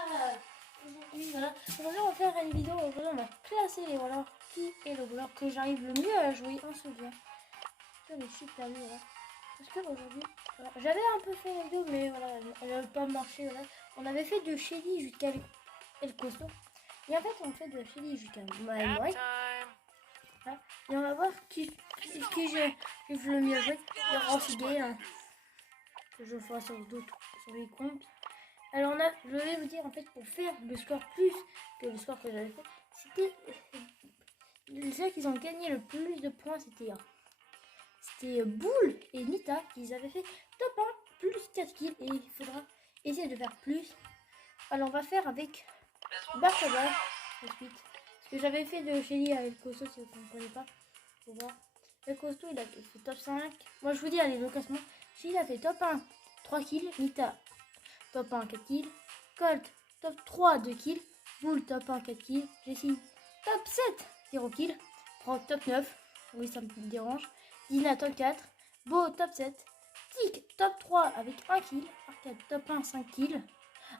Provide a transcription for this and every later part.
Aujourd'hui, voilà. Aujourd'hui, on va faire une vidéo. Aujourd'hui, on va classer les voleurs. Qui est le voleur que j'arrive le mieux à jouer en ce jeu. Sur les sites là, voilà. Parce que aujourd'hui, voilà. J'avais un peu fait une vidéo, mais voilà, elle n'a pas marché. Voilà. On avait fait de Shelly jusqu'à El Costo. Et en fait, on fait de Shelly jusqu'à Mike. Voilà. Et on va voir qui j'ai le mieux à jouer. Il y aura aussi des que je ferai sur d'autres, sur les comptes. Alors je vais vous dire en fait pour faire le score plus que le score que j'avais fait, c'était ceux qui ont gagné le plus de points, c'était Boule et Nita qui avaient fait top 1 plus 4 kills et il faudra essayer de faire plus. Alors on va faire avec Bartaba ensuite. Ce que j'avais fait de Shelly à El Costo si vous ne connaissez pas. Faut voir. El Costo il a fait top 5. Moi je vous dis allez le classement. Shelly a fait top 1 3 kills, Nita top 1 4 kills, Colt top 3 2 kills, Bull top 1 4 kills, Jessie top 7 0 kills, Brock top 9, oui ça me dérange, Dina top 4, Bo top 7, Tic top 3 avec 1 kill, Arcade top 1 5 kills.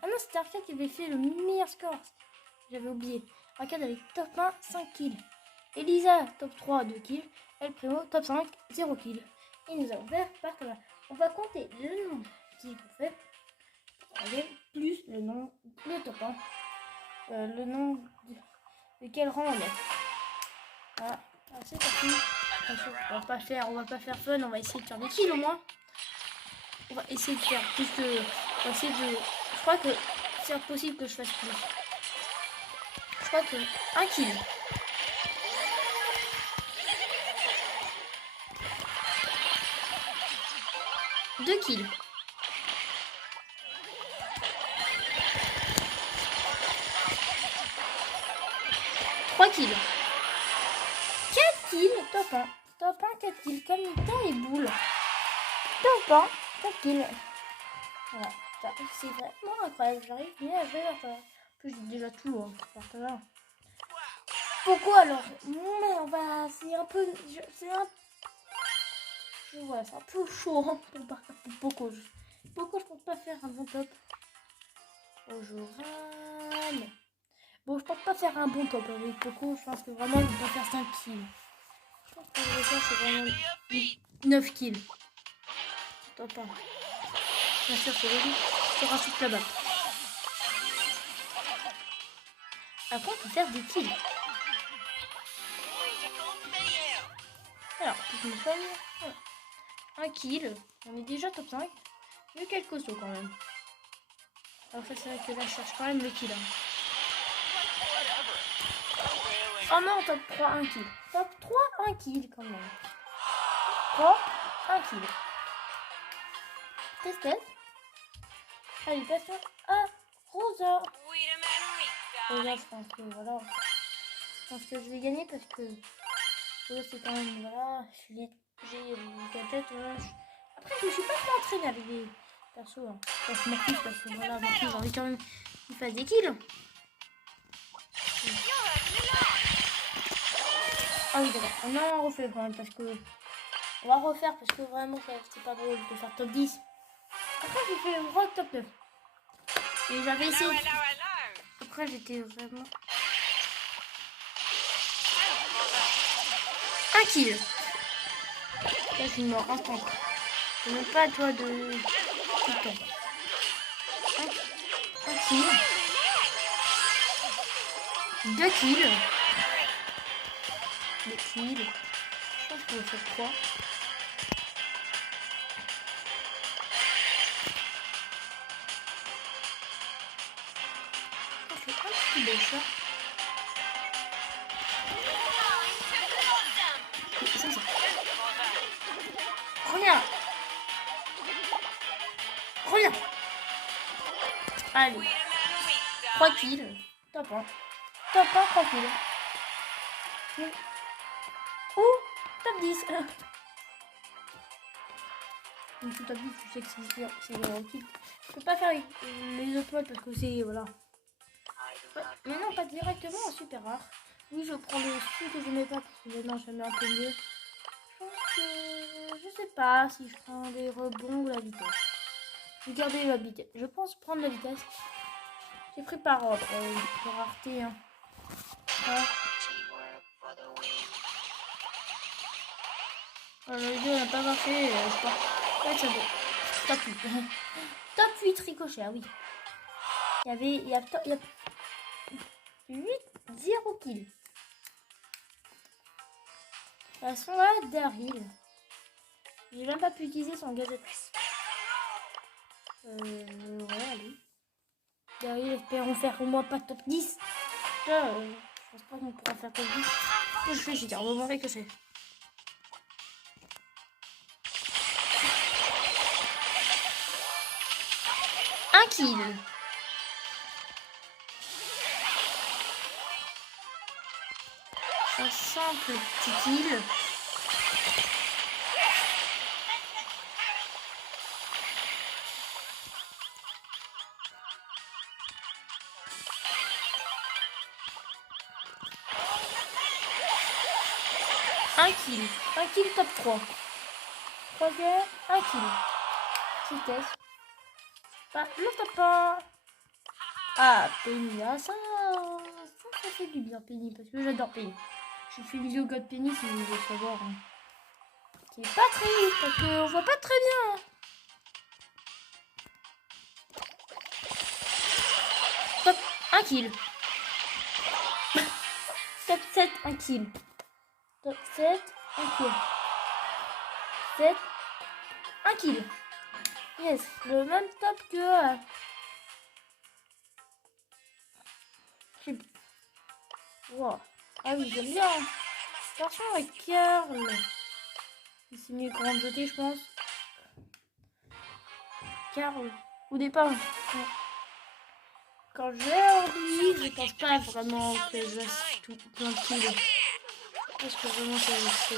Ah non c'était Arcade qui avait fait le meilleur score, j'avais oublié. Arcade avec top 1 5 kills, Elisa top 3 2 kills, El Primo top 5 0 kills. Et nous allons faire par là. On va compter le nombre qu'ils ont fait. Plus le top 1, le nombre de quel rang on est. Voilà, c'est parti. On va pas faire fun, on va essayer de faire des kills au moins. On va essayer de faire plus que. On va essayer de. Je crois que c'est impossible que je fasse plus. Je crois que 1 kill. 2 kills. 3 kills. 4 kills, top 1. Top 1, 4 kills, comme Nita et Boule. Top 1, 4 kills. Voilà, c'est vraiment incroyable. J'arrive bien à jouer à ça. En plus, j'ai déjà tout. Hein, pourquoi alors? Mais on va. C'est un peu. Voilà, c'est un peu chaud hein, pour Poco. Poco, je pense pas faire un bon top. Oh, je rame. Bon, je pense pas faire un bon top avec Poco. Je pense que vraiment, il va faire 5 kills. Je pense que je vais faire, c'est vraiment 9 kills. Top 1. Bien sûr, c'est le sur un site là-bas. Après, on peut faire des kills. Alors, une feuille. Voilà. 1 kill. On est déjà top 5. Mais quel costaud quand même. Alors, ça, c'est vrai que là, je cherche quand même le kill. Hein. Oh non, top 3, 1 kill. Top 3, 1 kill quand même. 3, 1 kill. Test. Allez, passons à Rosa. Rosa, je pense que voilà. Je pense que je vais gagner parce que Rosa, c'est quand même, voilà. J'ai une tête, voilà. Après, je me suis pas trop entraînée avec des persos. Hein. Parce que voilà, Marcus, j'ai envie quand même qu'il fasse des kills. Ah oui, d'accord. On a refait quand même parce que. On va refaire parce que vraiment, c'est pas drôle de faire top 10. Après, j'ai fait Rock top 9. Et j'avais essayé. Après, j'étais vraiment. 1 kill. Là, c'est une mort instant. Je n'ai pas à toi de. Tout le temps. 1 kill. 2 kills. 2 kills. Je pense qu'on va faire 3. On fait un petit peu ça. C'est ça. Reviens. Allez. 3 kills. Top 1. Top 1, 3 kills. Ou top 10. Donc top 10, tu sais que c'est un kill. Je peux pas faire les autres modes parce que c'est. Voilà. Mais non, pas directement, super rare. Oui, je prends le celui que je mets pas parce que maintenant je mets un peu mieux. Je pense que. Je sais pas si je prends les rebonds ou la vitesse. Je vais garder la vitesse. Je pense prendre la vitesse. J'ai pris par ordre, pour rareté. Hein. Ah. La vidéo n'a pas marché. Je pars. Ouais, ça doit. Top 8. Top 8 ricochet, ah oui. Il y a 8, 0 kills. Elles sont là, Daryl. J'ai même pas pu utiliser son gazette. Ouais, allez. Daryl, espérons faire au moins pas top 10. Là, je pense pas qu'on pourra faire top 10. Ce que je fais, j'ai dit, on va voir que c'est. Un kill. Un simple petit kill. Un kill top 3. Troisième, un kill. Vitesse. Bah, le top 1. Ah, Penny. Ah, ça fait du bien, Penny, parce que j'adore Penny. J'ai fait vidéo God Penny si vous voulez savoir. Hein. C'est pas très vite, parce qu'on voit pas très bien. Hein. Top 1 kill. Top 7, 1 kill. Top 7, 1 kill. 7, 1 kill. Yes, le même top que... Wow. Ah oui, j'aime bien. Attention avec Carl. C'est mieux grande beauté, je pense. Carl. Au départ, quand j'ai envie, je pense pas vraiment que je fasse tout plein de kills. Je pense que vraiment ça va se...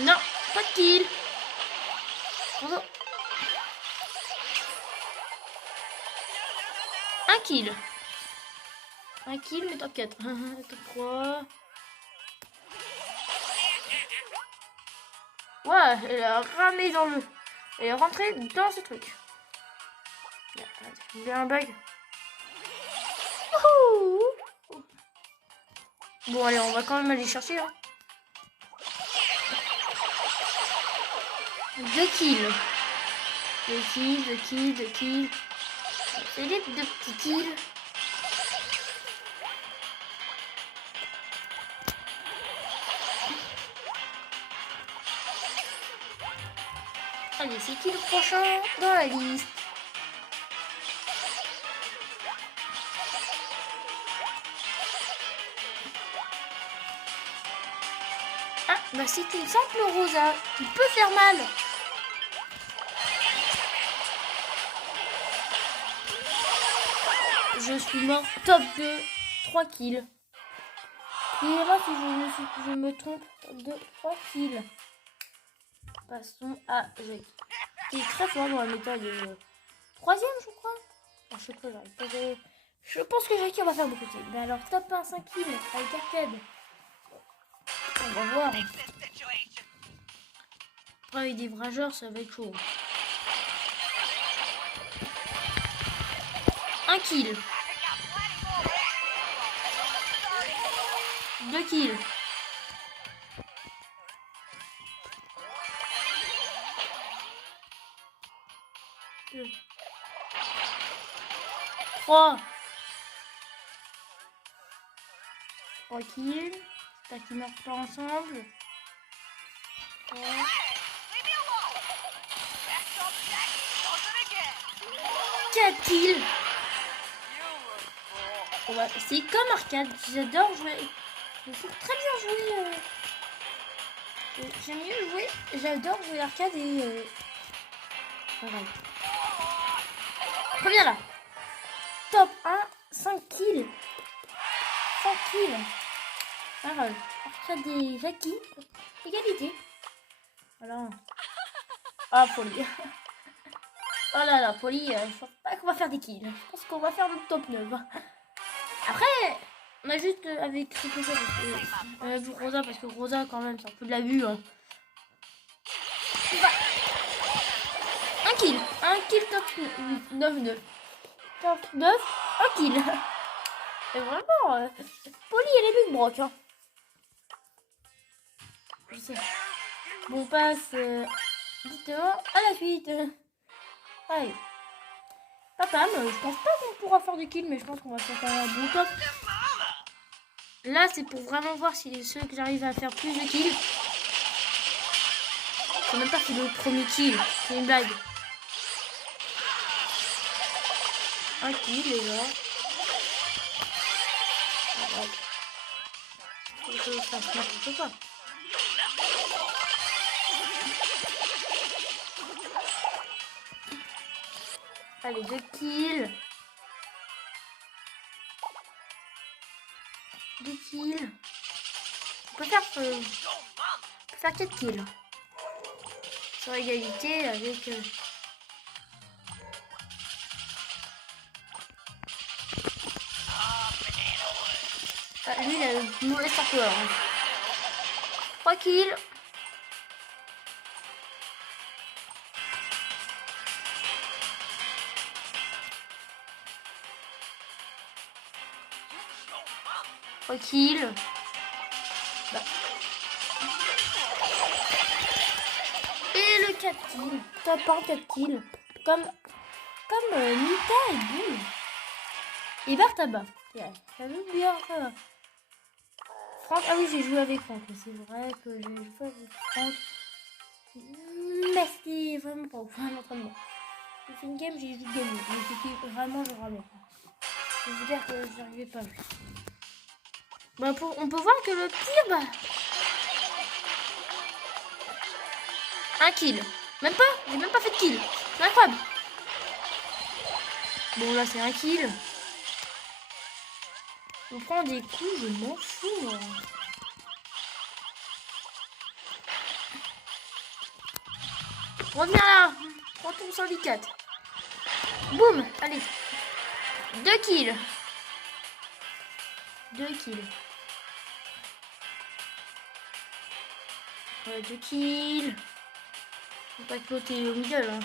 Non, pas de kill. Bravo. Un kill. Un kill, mais top 4. Top 3. Ouais, elle a ramé dans le... Elle est rentrée dans ce truc. Il y a un bug. Bon, allez, on va quand même aller chercher. Hein. 2 kills. 2 kills, 2 kills, 2 kills. C'est des 2 petits kills. Allez, c'est qui le prochain dans la liste? Ah, bah c'est une simple Rosa qui peut faire mal. Je suis mort top 2, 3 kills. Dis-moi si je me trompe de 3 kills. Passons à Jackie. Qui est très fort dans la méthode 3ème, je crois. À chaque fois, j'arrive pas à... Je pense que Jackie, on va faire beaucoup de kills. Mais alors, top 1, 5 kills avec Arcade. On va voir. Après, avec des vrageurs, ça va être chaud. 1 kill. 2 kills. 2. 3. 3 kills. J'espère qu'ils meurent pas ensemble. 3. 4 kills. Ouais, c'est comme Arcade. J'adore jouer. Je sais très bien jouer. J'aime mieux jouer. J'adore jouer Arcade et... Pareil. Reviens là. Top 1, 5 kills. 5 kills. Pareil. Arcade et Jackie. Égalité. Voilà. Ah, Polly. Oh là là, Polly, je pense pas qu'on va faire des kills. Je pense qu'on va faire le top 9. Après, on a juste avec Ricochet, vu Rosa, parce que Rosa, quand même, c'est un peu de la vue. Hein. Un kill. Un kill top 9. Top 9, un kill. Et vraiment, Polly et les Big Brock. Hein. Je sais. Bon, on passe directement à la suite. Allez. Papa, je pense pas qu'on pourra faire des kills, mais je pense qu'on va faire un bon top. Là, c'est pour vraiment voir si ceux que j'arrive à faire plus de kills. C'est même pas fait le premier kill, c'est une blague. Un kill, les gars. Je fasse n'importe quoi. Allez, 2 kills. 2 kills. On peut faire 4 kills. Sur égalité avec... lui, il a le mauvais parcours. 3 kills. Kills. Bah. Et le 4 kills. Top 1, 4 kills. Comme Nita et Boum. Et Bartaba. J'avais oublié ça. Franck, ah oui, j'ai joué avec Franck. C'est vrai que j'ai joué avec Franck. Mais c'était vraiment pas ouf. L'entraînement. J'ai fait une game, j'ai juste gagné. Mais c'était vraiment le ramen. Je veux dire que j'arrivais pas à jouer. Bah on peut voir que le pire, un kill. Même pas, j'ai même pas fait de kill. C'est incroyable. Bon là c'est un kill. On prend des coups, je m'en fous moi. Reviens là. Prends ton syndicat. Boum, allez. 2 kills. 2 kills. 2 kills. Faut pas cloter au middle. Hein.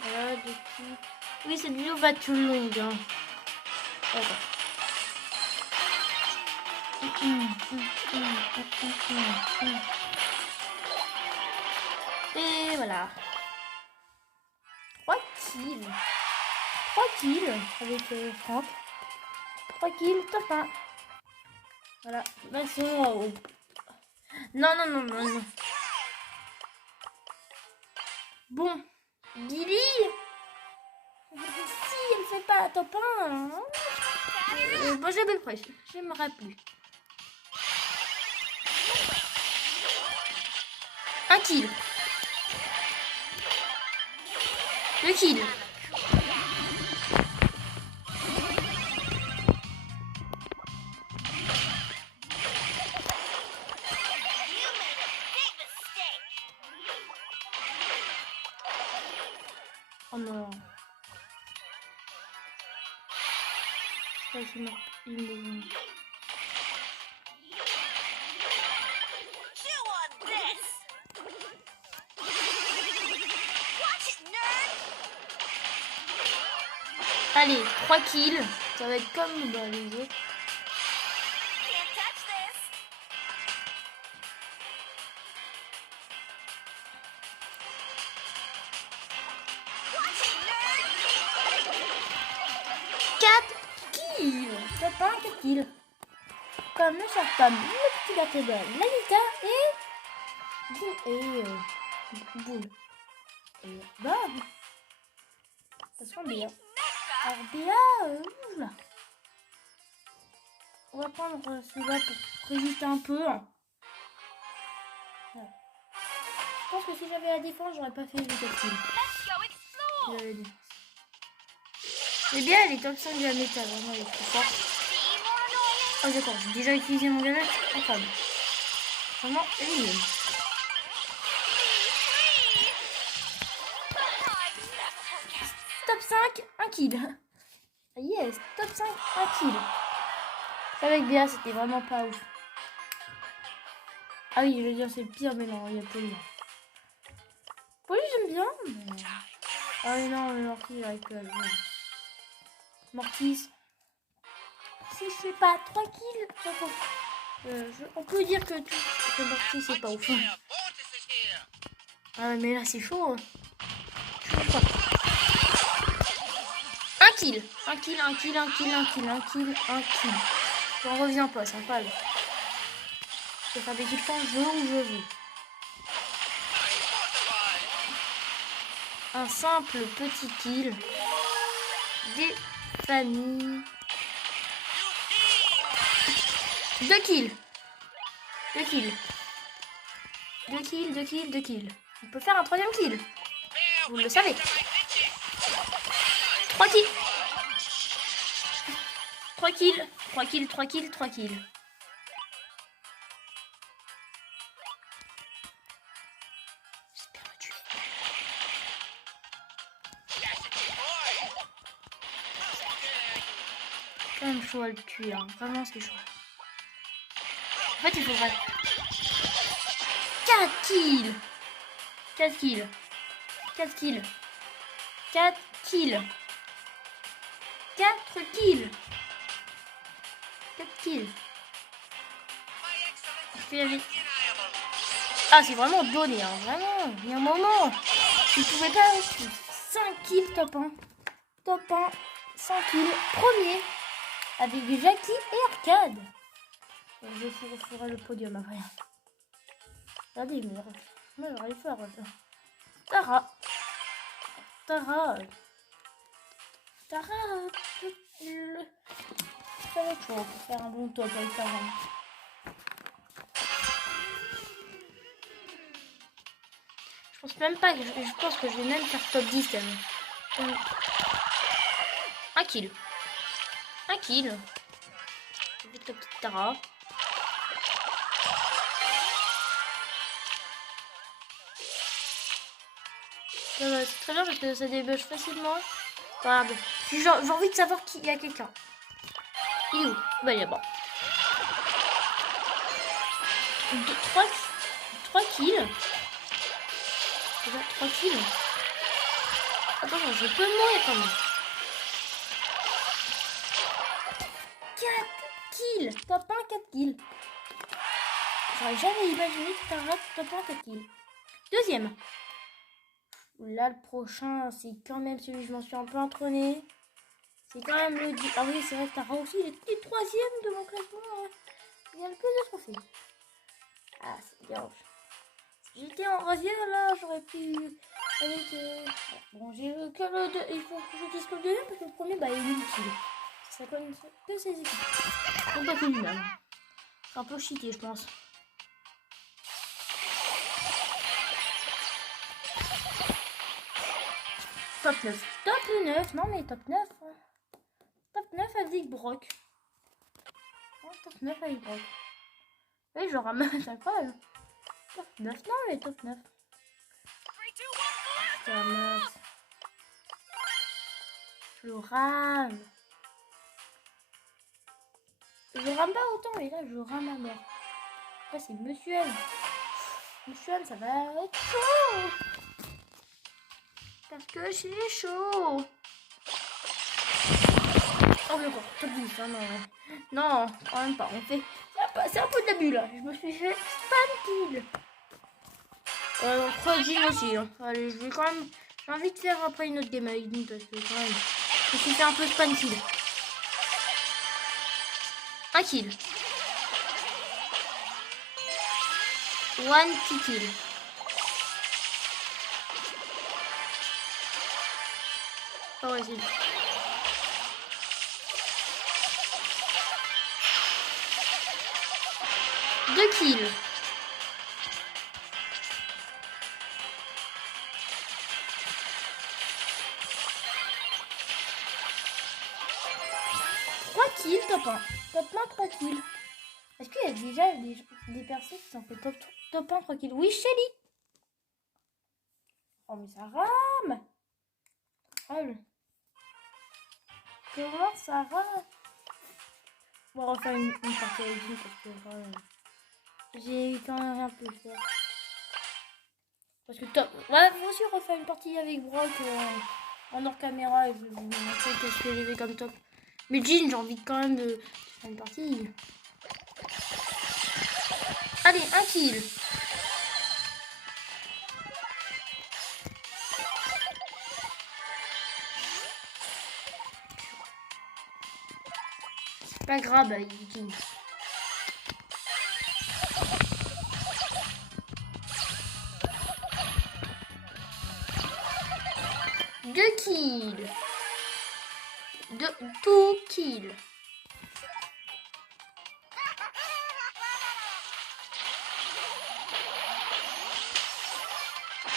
Voilà, 2 kills. Oui, cette vidéo va être longue. Hein. D'accord. Et voilà. 3 kills. 3 kills avec Franck. 3 kills, top 1. Voilà. Maintenant, non. Bon. Gilly. Si elle fait pas top 1. Hein. Bon, j'avais presque. J'aimerais plus. 1 kill. 2 kills. Oh non. Ça, il me... Allez, 3 kills. Ça va être comme dans les autres. Top 1, 4 kills. Comme le Chartam, le petit Bartaba, Lanita et Boule. Et Bob. Ça sent bien. Alors bien, là. On va prendre celui-là pour résister un peu. Voilà. Je pense que si j'avais la défense, j'aurais pas fait les 4 kills. Eh bien, elle est top 5 de la méta, vraiment, elle est trop forte. Oh d'accord, j'ai déjà utilisé mon grenade. Incroyable. Vraiment, elle est mieux. Top 5, 1 kill. Yes, top 5, 1 kill. Avec bien, c'était vraiment pas ouf. Ah oui, je veux dire, c'est le pire, mais non, il y a tellement. Oui, j'aime bien, mais... Ah oui, non, mais Mortis, j'arrive plus à jouer. Mortis. Si je fais pas 3 kills, on peut dire que Mortis, c'est pas ouf. Ah ouais, mais là, c'est chaud. Hein. Chaud. Un kill. Un kill, un kill, un kill, un kill, un kill, un kill. J'en reviens pas, c'est pas là. Je peux faire des kills quand je veux où je veux. Un simple petit kill. Des familles. 2 kills. 2 kills. 2 kills, 2 kills, 2 kills. On peut faire un 3e kill. Vous le savez. 3 kills. 3 kills. 3 kills, 3 kills, 3 kills. J'espère le tuer. C'est quand même chaud à le tuer. Hein. Vraiment, c'est chaud. En fait, il faudrait 4 kills. 4 kills. 4 kills. 4 kills. 4 kills. 4 kills. Est-ce qu'il y avait... Ah, c'est vraiment donné, hein. Vraiment. Il y a un moment. Il pouvait pas avoir 5 kills top 1. Top 1. 5 kills. Premier. Avec Jackie et Arcade. Je ferai le podium après. Regardez, mais moi j'aurais dû faire Tara. Tara. Tara. Ça va être chaud pour faire un bon top avec Tara. Je pense même pas que je pense que je vais même faire top 10 quand même. Un kill. Un kill. Avec la petite Tara. C'est très bien parce que ça débouche facilement. Regarde. J'ai envie de savoir qu'il y a quelqu'un. Il est où? Bah il est bon. 3 kills. Déjà 3 kills. Attends, je peux mourir quand même. 4 kills. Top 1, 4 kills. J'aurais jamais imaginé que Tara top 1, 4 kills. Deuxième. Là, le prochain, c'est quand même celui que je m'en suis un peu entraîné. C'est quand même le... Ah oui, c'est vrai que Tara aussi, il est troisième de mon classement. Hein. Il y a le plus de trophées. Ah, c'est bien. Si j'étais en rosière, là, j'aurais pu... Avec, bon, j'ai que le... Il faut que je dise que le deuxième, parce que le premier, bah, il est inutile. Ça connaît que ses équipes. Donc, pas que lui-même. C'est un peu cheaté, je pense. Top 9. Top 9. Non, mais top 9. Hein. Top 9 avec Brock. Oh, top 9 avec Brock. Oui, je rame à chaque fois. Top 9. Non, mais top 9. Top 9. Je rame. Je rame pas autant, mais là, je rame à mort. Là, c'est Monsieur M. Monsieur M, ça va être chaud. Parce que c'est chaud. Oh, d'accord, top 10, hein, non. Non, quand même pas. On fait... C'est un peu de l'abus, là. Je me suis fait spam kill. 3 kills aussi. Hein. Allez, je vais quand même... J'ai envie de faire après une autre game avec nous, parce que quand même... Je me suis fait un peu spam kill. 1 kill. 1 petit kill. Oh, ouais, c'est... 2 kills. Top 1. Top 1, 3 kills. Est-ce qu'il y a déjà des personnes qui sont fait top 1, 3 kills? Oui, Shelly. Oh, mais ça rame. Oh, comment ça rame? On va refaire une partie avec vous parce que j'ai quand même rien pu faire. Parce que top. Ouais, moi aussi, on refait une partie avec Brock en hors caméra et je vais vous montrer qu'est-ce que j'ai fait comme top. Mais Jean, j'ai envie quand même de faire une partie. Allez, un kill. C'est pas grave avec des kills. Deux kills. Deux kills.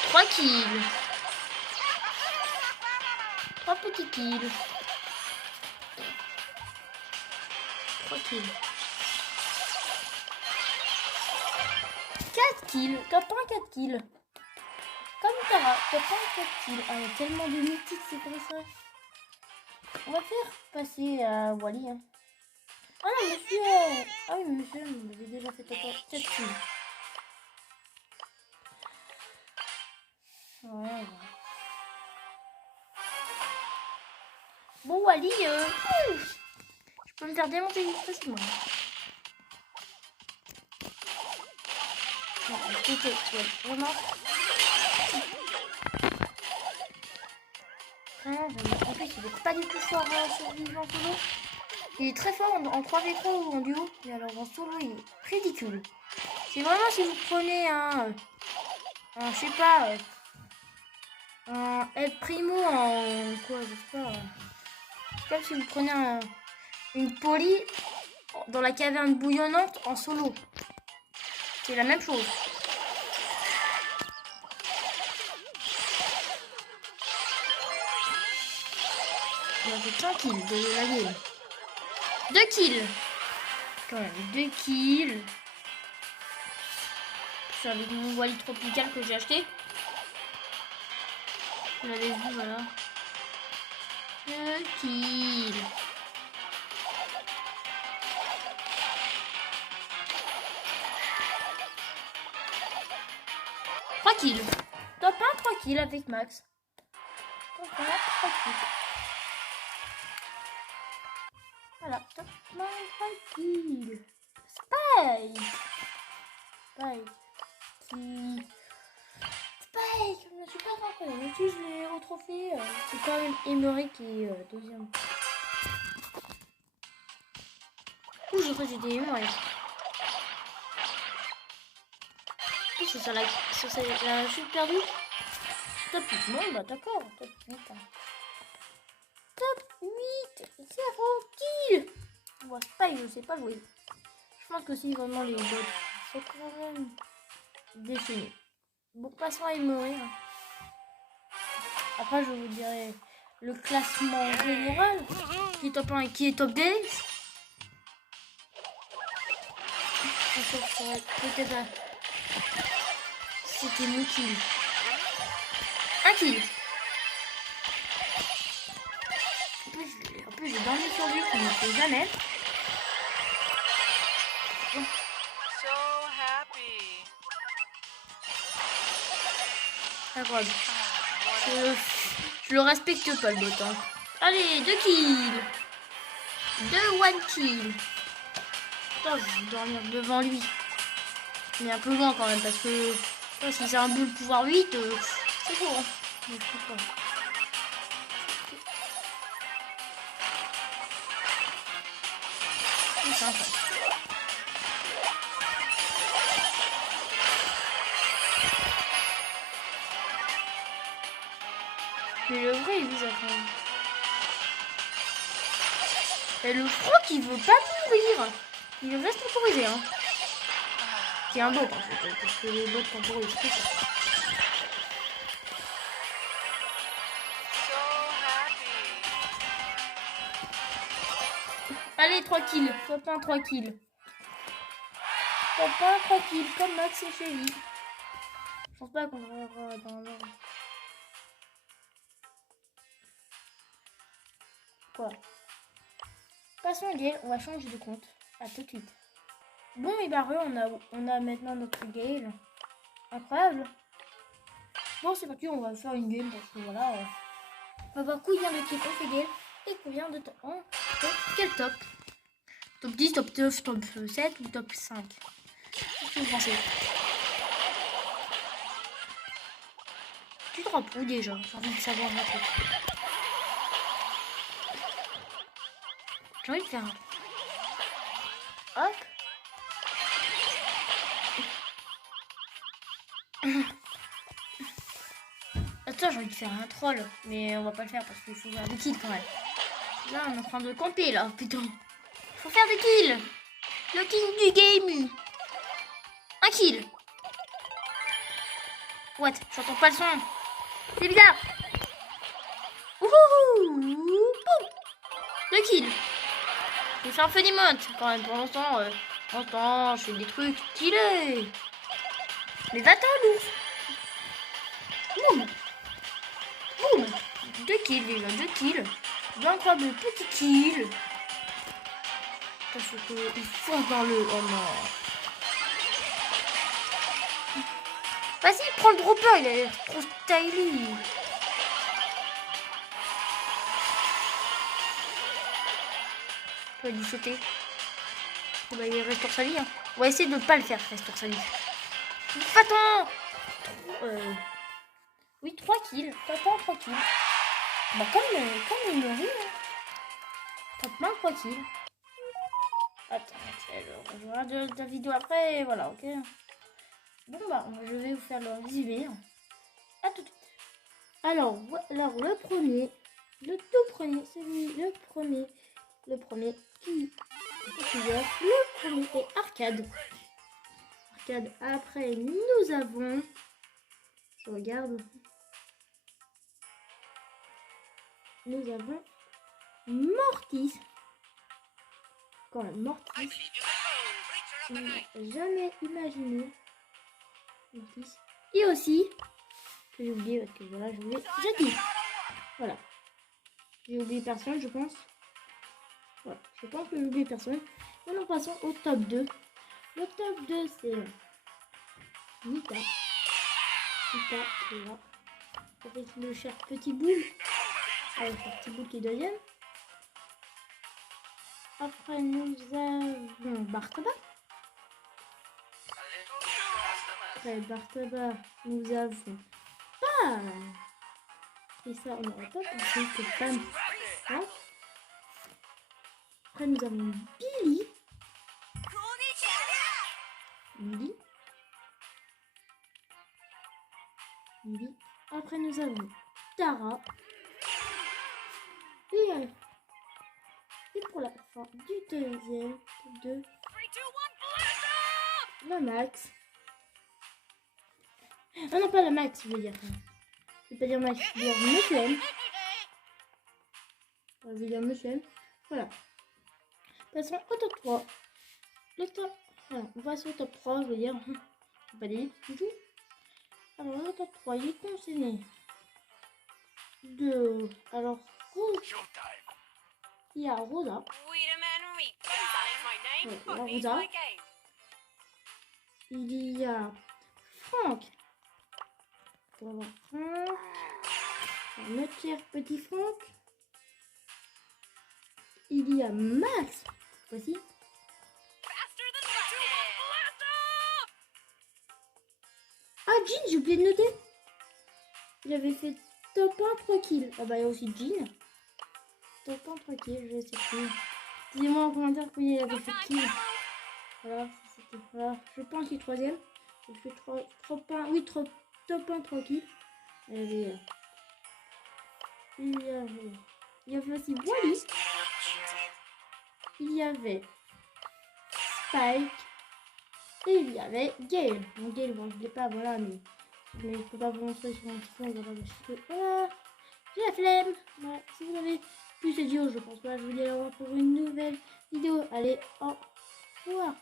Trois kills. Trois petits kills. 3 kills. 4 kills. Top 1, 4 kills. Comme Tara, top 1, 4 kills. Ah, il y a tellement de mythiques, c'est comme ça. On va faire passer à Wally. Hein. Ah non, monsieur. Ah oui, monsieur, vous avez déjà fait top 1, 4 kills. Ouais. Bon, Wally, je peux me faire démonter facilement. Non, c'était vraiment. En plus, il est pas du tout fort en survivant en solo. Il est très fort en 3v3 ou en duo. Et alors en solo, il est ridicule. C'est vraiment si vous prenez je sais pas, un El Primo en quoi, je sais pas. C'est comme si vous prenez une Polly dans la caverne bouillonnante en solo. C'est la même chose. On a fait 5 kills de la game. 2 kills. Quand même, 2 kills. C'est avec mon Wally tropical que j'ai acheté. Vous l'avez vu, voilà. 2 kills. Kills. Top 1, 3 kills avec Max. Top 1, 3 kills. Voilà, top 1, 3 kills. Spike. Spike. Spike. Je me suis pas rappelé. Mais si je l'ai au trophée, c'est quand même Emery qui est deuxième. Ouh, j'ai cru que j'étais Emery. C'est sur la chute perdue. Top 8. Bon, bah d'accord. Top 8. Hein. Top 8. 0 kill. Bon, Spike, je sais pas jouer. Je pense que si vraiment les autres sont quand même définis. Bon, passons à Emery. Hein. Après, je vous dirai le classement général. Qui est top 1 et qui est top 10. Peut-être c'était mon kill. Un kill. En plus j'ai dormi sur lui, il ne fait jamais. Bon. Incroyable. Je le respecte pas le bot. Hein. Allez, 2 kills. 2 one kill. Putain, je vais dormir devant lui. Mais un peu loin quand même parce que si c'est un bulle pouvoir 8, c'est beau. Hein. Mais je sais pas. C'est sympa. Mais le vrai, il vise à quand même. Et le froc, il veut pas mourir. Il reste temporisé, hein. C'est un bot, en fait, parce que les bots temporisent, c'est ça. Allez, 3 kills. Top 1, 3 kills. Top 1, 3 kills, comme Max et Shelly. Je pense pas qu'on aura dans l'ordre. Quoi? Passons au Gale, on va changer de compte. À tout de suite. Bon, et bah, on a maintenant notre Gale. Incroyable. Bon, c'est parti, on va faire une game parce que voilà. On va voir combien de kills on fait game et combien de temps on fait quel top. Top 10, top 9, top 7 ou top 5. Qu'est-ce que vous pensez? Tu drops où déjà? J'ai envie de savoir un truc. J'ai envie de faire un. Hop. Attends, j'ai envie de faire un troll, mais on va pas le faire parce qu'il faut faire des kills quand même. Là, on est en train de camper là, putain. Faut faire des kills. Le king du game. Un kill. What? J'entends pas le son. C'est bizarre. Ouhou. Boum. Le kill. Je fais un peu d'emote quand même pour l'instant. Je fais des trucs stylés. Mais va-t'en, l'ours. Boum. Boum. 2 kills déjà, 2 kills. Incroyable petit kill. Parce qu'il fonce dans le... Oh non. Vas-y, prends le dropper, il a l'air trop stylish. Il va sauter. Bah, il restaure sa vie. Hein. On va essayer de ne pas le faire, restaure sa vie. Attends. Oui, 3 kills. T'attends 3 kills. Bah, comme il me rit. Hein. Top main 3 kills. Attends, je regarde ta vidéo après. Et voilà, ok. Bon, bah, je vais vous faire le résumé. A tout de suite. Alors, le premier. Le tout premier. Le premier qui le premier est Arcade. Après, nous avons... Je regarde. Nous avons Mortis. Quand même, Mortis. Je n'ai jamais imaginé. Mortis. Et aussi, que j'ai oublié, parce que voilà, j'ai oublié. Jackie. Voilà. J'ai oublié personne, je pense. Voilà, je pense que j'ai oublié personne. Maintenant, passons au top 2. Le top 2, c'est Nita. Nita qui est là. Avec le cher petit boule. Avec le petit boule qui est deuxième. Après, nous avons Bartaba. Après Bartaba, nous avons Pam. Et ça, on n'aurait pas pensé que Pam. Hein. Après, nous avons Billy. Billy. Après, nous avons Tara. Et pour la fin du deuxième, de la Max. Ah non, pas la Max, je veux dire. Je vais pas dire Max, je veux dire Monsieur M. Je vais dire Monsieur M. Voilà. Passons au top 3. Le top. Voilà, on passe au top 3, je veux dire. Pas dit du tout. Alors, le top 3, il est concerné de. Alors, il y a Rosa. Rosa. Il y a Franck. On va voir Franck. Notre cher petit Franck. Il y a Max. Voici. Ah, Jean, j'ai oublié de noter. Il avait fait top 1, 3 kills. Ah bah, il y a aussi Jean. Top 1, 3 kills, je sais plus. Dites-moi en commentaire combien il avait fait de kills. Voilà, c'était. Voilà, je pense qu'il est troisième. Il fait top 1, 3 kills. Il y avait aussi Wally. Il y avait Spike. Et il y avait Gale. Donc Gale, bon, je ne l'ai pas, voilà, mais je ne peux pas vous montrer sur mon petit fond. Voilà, j'ai la flemme. Voilà, si vous avez plus de vidéos, je pense pas. Je vous dis au revoir pour une nouvelle vidéo. Allez, au revoir.